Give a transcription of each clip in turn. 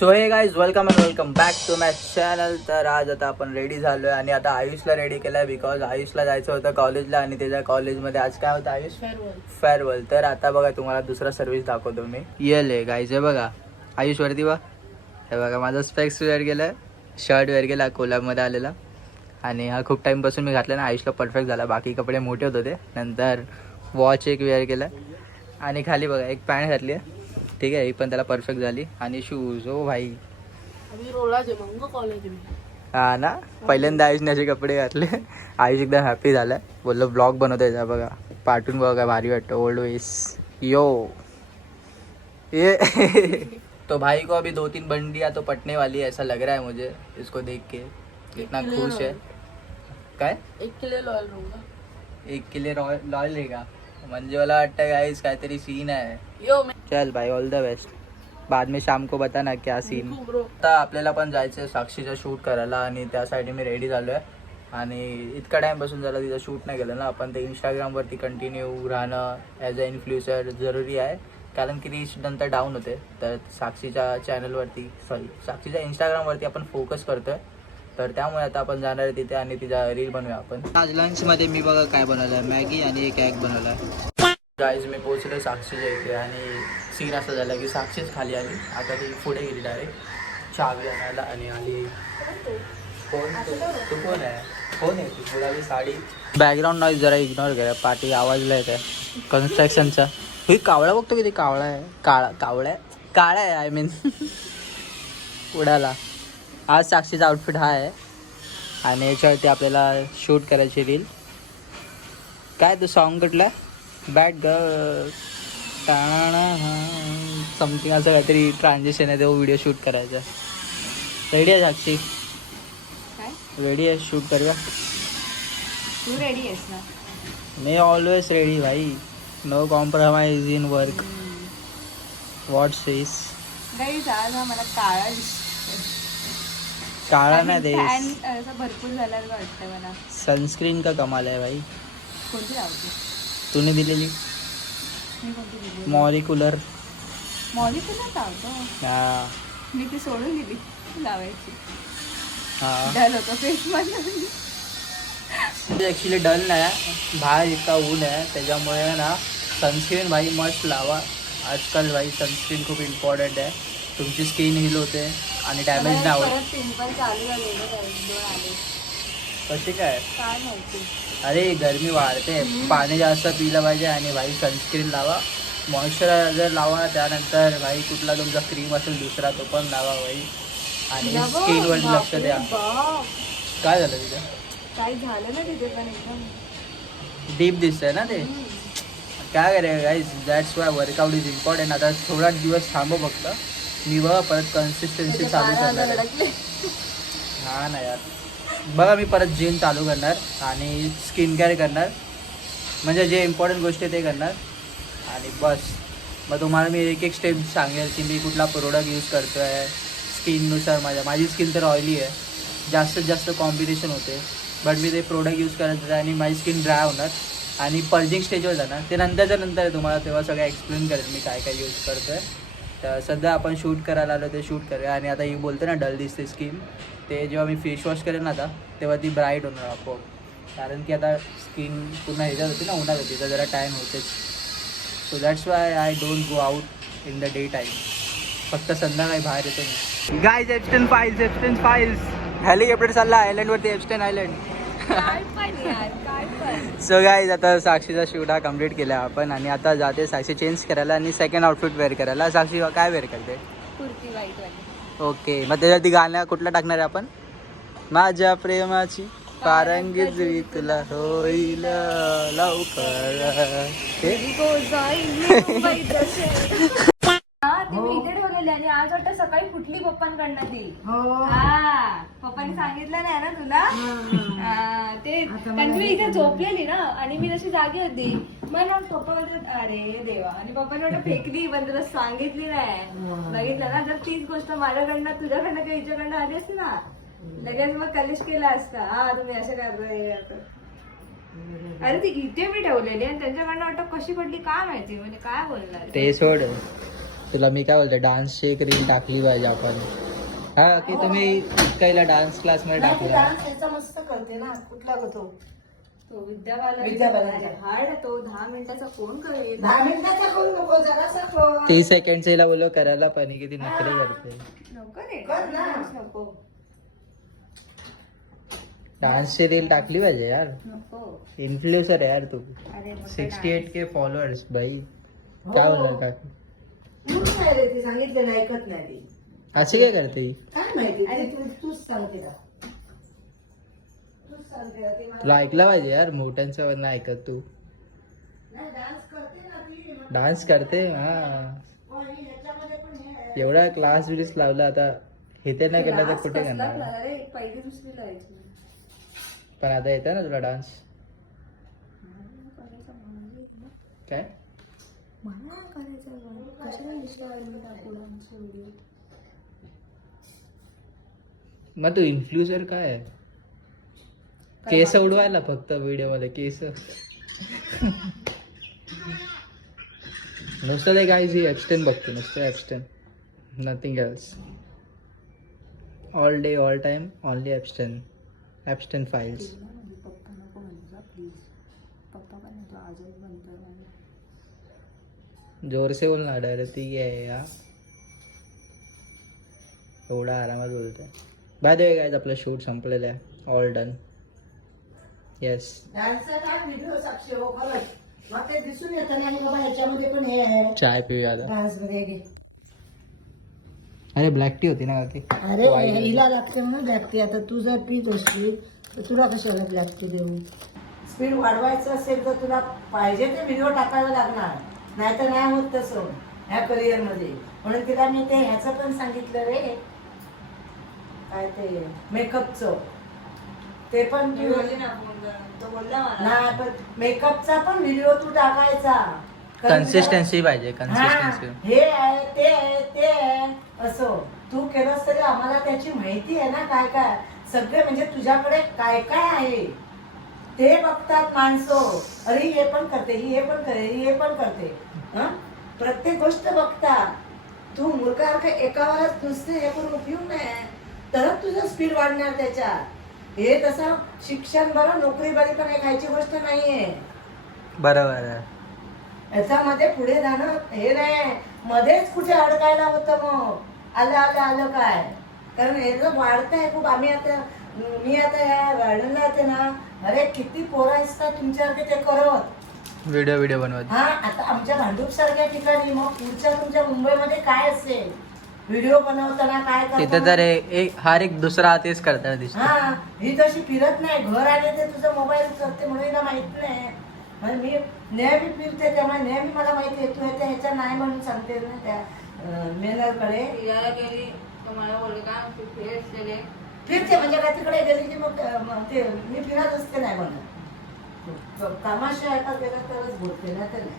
So hey guys welcome and welcome back to my channel. तर आज आता आपण रेडी झालो आहे आणि आता आयुषला रेडी केलं आहे बिकॉज आयुषला जायचं होतं कॉलेजला आणि त्याच्या कॉलेजमध्ये आज काय होतं आयुष फेअरवेल. तर आता बघा तुम्हाला दुसरा सर्व्हिस दाखवतो मी. येले गाईज हे बघा आयुष वरती बघा, हे बघा माझा स्पेक्स वेअर केला आहे, शर्ट वेअर केला कोलॅबमध्ये आलेला आणि हा खूप टाईमपासून मी घातला ना. आयुषला परफेक्ट झाला, बाकी कपडे मोठे होते ते. नंतर वॉच एक वेअर केला आणि खाली बघा एक पॅन्ट घातली आहे, ठीक आहे, ही पण त्याला परफेक्ट झाली. आणि शूज ओ भाई हा ना, पहिल्यांदा आयुषने असे कपडे घातले. आयुष एकदम हॅपी झालाय, बोललो ब्लॉग बनवतोय बघा, पाठवून बघा भारी वाटतं ओल्ड वेज यो ये. तो भाई को अभी 2-3 बंडियां तो पटने वाली है ऐसा लग रहा है मुझे इसको देख के. इतना खुश है काय 1 किलो लॉयल रहूंगा. 1 किलो लॉयल आहे का म्हणजे मला वाटतं गाईस काहीतरी सीन आहे. यो चल भाई ऑल द बेस्ट, बाद में शाम को बताना क्या सीन. आता आपल्याला पण जायचं आहे साक्षीचा शूट करायला आणि त्यासाठी मी रेडी झालो आहे. आणि इतका टाईमपासून जरा तिचं शूट नाही केलं ना आपण, ते इंस्टाग्रामवरती कंटिन्यू राहणं ॲज अ इन्फ्लुएन्सर जरुरी आहे, कारण की रीच नंतर डाऊन होते. तर साक्षीच्या चॅनलवरती साक्षीच्या इंस्टाग्रामवरती आपण फोकस करतोय. तर त्यामुळे आता आपण जाणार आहे तिथे आणि तिचा रील बनवूया आपण. आज लंचमध्ये मी बघा काय बनवलं आहे, मॅगी आणि एक एग बनवला आहे. गाईज मी पोहोचलो साक्षीच्या इथे आणि सीन असं झाला की साक्षीच खाली आली. आता ती पुढे गेली डायरेक्ट चावी आणायला आणि आली. कोण तू कोण आहे, कोण आहे तू? मुलाली साडी. बॅकग्राऊंड नॉईज जरा इग्नोर करा, पाठी आवाजला येत आहे कन्स्ट्रक्शनचा. ही कावळा बघतो किती कावळा आहे, काळा आहे आय मीन उडाला. आज साक्षीचा आउटफिट हा आहे आणि याच्यावरती आपल्याला शूट करायची रील. काय तू सॉन्ग कुठला बॅड गर्ल समथिंग असं काहीतरी ट्रान्झिशन आहे, तो व्हिडिओ शूट करायचा. रेडी आहे साक्षी? रेडी आहे शूट करूया? तू रेडी आहेस ना? मी ऑलवेज रेडी भाई, no compromise in work. What says guys आज मला काळा काळा नाही दे, असं भरपूर झाल्यावर वाटतं मला. सनस्क्रीन का कमाल आहे भाई. कोणती लावते? तूने दिलेली मी कोणती दिली? मॉलिक्युलर. मॉलिक्युलर लावतो हा मी, ती सोडून दिली लावायची. हा डल होतो फेस मध्ये. ॲक्च्युली डल नाही, बाहेर इतका ऊन आहे त्याच्यामुळे ना सनस्क्रीन भाई मस्ट लावा. आजकाल भाई सनस्क्रीन खूप इम्पॉर्टंट आहे, तुमची स्किन हील होते आणि डॅमेज नाही होत. परत पिंपल चालू झाले दोन आले. कशी काय माहिती. अरे गरमी वाढते, पाणी जास्त पिलं पाहिजे आणि भाई सनस्क्रीन लावा, मॉइश्चरायझर लावा, त्यानंतर भाई कुठला तुमचा क्रीम असेल दुसरा तो पण लावा भाई. आणि स्किनवर लक्ष द्या. काय झालं तिथे? काय झालं ना तिथे पण एकदम डीप दिसतंय ना ते. काय करेल guys, that's why workout is important. आता थोडा दिवस थांबव फक्त, मी बघा परत कन्सिस्टन्सी चालू करणार आहे. हा ना यार, बघा मी परत जिम चालू करणार आणि स्किन केअर करणार, म्हणजे जे इम्पॉर्टंट गोष्टी ते करणार आणि बस. मग तुम्हाला मी एक एक स्टेप सांगेल की मी कुठला प्रोडक्ट यूज करतो आहे स्किननुसार. माझी स्किन तर ऑइली आहे, जास्तीत जास्त कॉम्बिनेशन होते, बट मी ते प्रोडक्ट यूज करायचं आणि माझी स्किन ड्राय होणार आणि पर्जिंग स्टेजवर जाणार. ते नंतर आहे तुम्हाला, तेव्हा सगळं एक्सप्लेन करेल मी काय काय यूज करतो आहे. तर सध्या आपण शूट करायला आलो ते शूट करूया. आणि आता ही बोलते ना डल दिसते स्किन, ते जेव्हा मी फेस वॉश करेन ना आता तेव्हा ती ब्राईट होणार आपोआप, कारण की आता स्किन पूर्ण ह्याच्यात होती ना, उन्हात होती, तर जरा टाईम होतेच. So that's why I don't go out in the day time, फक्त संध्याकाळी बाहेर येतो मी. गाईज एप्स्टेन फाईल्स हेलिकॉप्टर चालला आयलंडवरती, एप्स्टेन आयलंड. सो गाईज आता साक्षीचा शूट हा कम्प्लीट केला आपण आणि आता जाते साक्षी चेंज करायला आणि सेकंड आउटफिट वेअर करायला. साक्षी काय वेअर करते? कुर्ती व्हाईट वाली. ओके, मग त्याच्यावरती गाणं कुठलं टाकणार आहे आपण? माझ्या प्रेमाची पारंगी तुला होईल लवकर. इथे ठेवलेली आणि आज वाटतं सकाळी कुठली पप्पांकडनं ती. हा पप्पांनी सांगितलं नाही ना तुला ते, कारण मी इथे झोपलेली ना आणि मी जशी जागी होती, मग पप्पा म्हणतात अरे देवा, आणि पप्पाने वाटतं फेकली पण तुला सांगितली नाही. बघितलं ना, जर तीच गोष्ट माझ्याकडनं तुझ्याकडनं काही हिच्याकडनं आली असती ना, लगेच मग कलेश केला असता. हा तुम्ही असं करतोय. अरे ती इथे मी ठेवलेली आणि त्यांच्याकडनं वाटतं कशी पडली काय माहिती, म्हणजे काय बोलणार ते सोड. तुला मी काय बोलतो, डान्सची एक रील टाकली पाहिजे आपण. हा की तुम्ही काहीला डान्स क्लास मध्ये टाकला. मस्त करते ना. कुठला होतो तो विद्याबाला हार्ड तो 10 मिनिटाचा कोण करेल. 10 मिनिटाचा करू नको, जरासा कर. 30 सेकंडला बोललो करायला, पण किती नखरे करते. नको रे कर ना. नको डान्सची रील टाकली पाहिजे यार. नको. इन्फ्लुएन्सर आहे यार तू. अरे नको 68K फॉलोअर्स बाई. काय बोलणार काकी. म्हणून काय रे, ती सांगितलेलं ऐकत नाही ती. अशी काय करते ही? काय माहिती, अरे तूच सांगते का. तूच सांगते का, ते मला- तुला ऐकलं पाहिजे यार, मोठ्यांचं पण नाही ऐकत तू. नाही, डान्स करते ना ती. डान्स करते हा. पण याच्यामध्ये पण हे आहे. एवढा क्लास बिलीस लावला, आता हे ते नाही केलं तर क्लास कुठे कसला करणार. क्लास? अरे पहिली दुसरीला यायची. पण आता येतं ना तुला डान्स. काय मला करायचं कशाला विषयावरून टाकू डान्सचे व्हिडिओ. मग तू इन्फ्लुएन्सर काय आहे? केस उडवायला फक्त व्हिडिओ मध्ये केस. नुसतं ते गाईज ही ॲब्स्टेन बघते, नुसतं Epstein, nothing else. All day all time only Epstein files. पप्पा नको म्हणतो प्लीज. पप्पा पण म्हणतो आजच बनतो. जोर से बोल ना, डर ती आहे या. एवढा आरामात बोलतोय. बाय द वे गाईज आपलं शूट संपलेलं आहे. All done. येस. डान्सचा व्हिडिओ साक्षी हो खरंच. मग ते दिसून येतं नाही बाबा, ह्याच्यामध्ये पण हे आहे चाय पिऊया आता. डान्स मध्ये घे. अरे ब्लॅक टी होती ना काकी. अरे हिला लागते ना ब्लॅक टी. आता तू जर पीत असली तर तुला कशाला ब्लॅक टी देऊ. स्पीड वाढवायचं असेल तर तुला पाहिजे ते व्हिडिओ टाकायला लागणार, नाहीतर नाही होत तसं ह्या करिअर मध्ये. म्हणून तिला मी ते ह्याचं पण सांगितलं रे, काय ते मेकअपचं. ते पण तू तो बोलला मला नाही, पण मेकअपचा पण व्हिडिओ तू टाकायचा. कन्सिस्टन्सी पाहिजे, हा, कन्सिस्टन्सी. हे आहे ते आहे ते आहे असं तू केलंस तरी आम्हाला त्याची माहिती आहे ना, काय काय सगळे म्हणजे तुझ्याकडे काय काय आहे ते बघतात माणसं. अरे हे पण करते, ही हे पण करते, ही हे पण करते. हं? प्रत्येक गोष्ट बघतात. तू मूर्खासारखं एकावरच नुसते हे करून उपयोग नाही, तरच तुझं स्पीड वाढणार त्याच्यात. हे तसं शिक्षण बरं, नोकरी बरी पण हे खायची गोष्ट नाहीये. बरोबर आहे. याच्यामध्ये पुढे जाणं हे नाही, मध्येच कुठे अडकायला होतं. मग आलं आलं आलं काय, कारण हे जर वाढत आहे खूप. मी आता या गार्डनला येते ना, अरे किती पोरं असतात तुमच्यासारखे ते करत व्हिडिओ बनवत. हा. आता आमच्या भांडूप सारख्या ठिकाणी, मग पुढच्या तुमच्या मुंबईमध्ये काय असेल व्हिडिओ बनवताना काय तिथे करताना? तर हर एक दुसरा तेच करताना दिसतो. हा, ही तशी फिरत नाही. घर आले ते तुझं मोबाईल करते म्हणून हिला माहित नाही. म्हणजे मी नेहमी फिरते, त्यामुळे नेहमी मला माहिती आहे तू ह्याच्या नाही म्हणून सांगते ना त्या मेनरकडे. गेली तुम्हाला बोलले का फिरते म्हणजे का तिकडे गेली की मग ते मी फिरत असते नाही म्हणत. कामाशी ऐकत गेलं तरच बोलते, नाही तर नाही.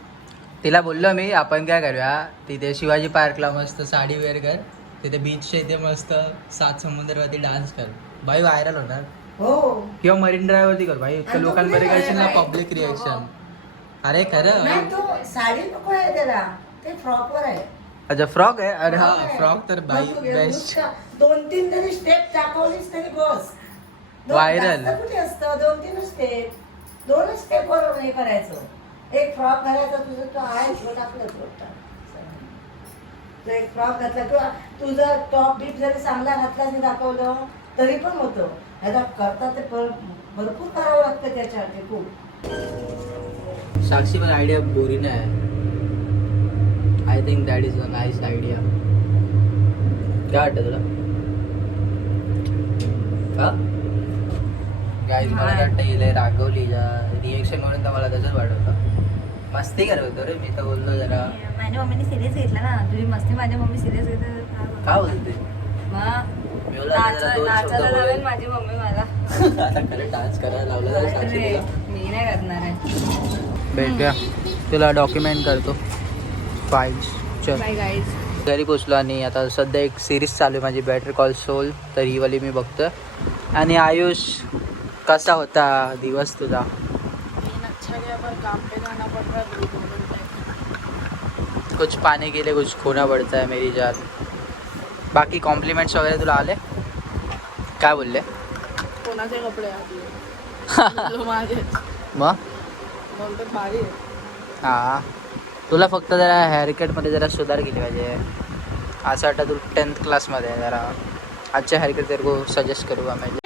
तिला बोललो मी, आपण काय करूया, तिथे शिवाजी पार्कला मस्त साडी वेअर कर, तिथे बीचच्या इथे मस्त 7 समुद्रावरती डान्स कर, भाई व्हायरल होणार. हो, किंवा मरीन ड्राईव्ह वरती कर भाई, इतकं आणि लोकांमध्ये तुम्ही करशील ना काय- पब्लिक रिएक्शन. अरे खरं. नाही तो साडी नको आहे त्याला, ते फ्रॉकवर आहे. अच्छा फ्रॉक आहे. अरे हा फ्रॉक आहे. फ्रॉक तर मग बाई तू बेस्ट. 2-3 जरी स्टेप टाकवलीस तरी बस. Viral. जास्त कुठे असतं 2-3 स्टेप, 2 स्टेपवर हे करायचं. एक फ्रॉक घालायचा तुझं, तो आहे तो टाकलं तो एक फ्रॉक घातला किंवा तुझं टॉप बीप जरी चांगला घातला आणि दाखवलं तरी पण होतं. आता करता ते भरपूर करावं लागतं त्याच्यासाठी खूप. साक्षी पण आयडिया बोरी नाही. I think that is a nice idea. काय वाटतं तुला? का गाईज मला वाटतं हिला रागवली रिएक्शन म्हणून तर मला तसंच वाटतं. मस्ती करत होतो रे मी, तर बोललो जरा. माझ्या मम्मीने सिरियस घेतला ना तुझी मस्ती. माझ्या मम्मी सिरियस घेतली का बोलते? मग मी बोललो आता जरा दोन शब्द नाचायला लावेल बोलेल. माझी मम्मी मला. आता खरं डान्स करायला लावलं तर साक्षी अरे, तुला. मी नाही करणार आहे. भेटूया, तुला डॉक्युमेंट करतो फाईल्स. चल बाय गाईज. घरी पोचलो आणि आता सध्या एक सिरीज चालू आहे माझी, बेटर कॉल सोल, तर ही वाली मी बघतो. आणि आयुष, कसा होता दिवस तुझा? कुछ पाने के लिए कुछ खोना पड़ता है मेरी जान. बाकी कॉम्प्लिमेंट्स वगैरे तुला आले? काय बोलले? कोणाचे कपडे आपले माझे मग बोलतात भारी आहे. हां तुला फक्त जरा हेअरकटमध्ये जरा सुधार केली पाहिजे. असं वाटतं तू 10th क्लासमध्ये आहे जरा. अच्छा हेअरकट तेरे को सजेस्ट करूँगा मैं.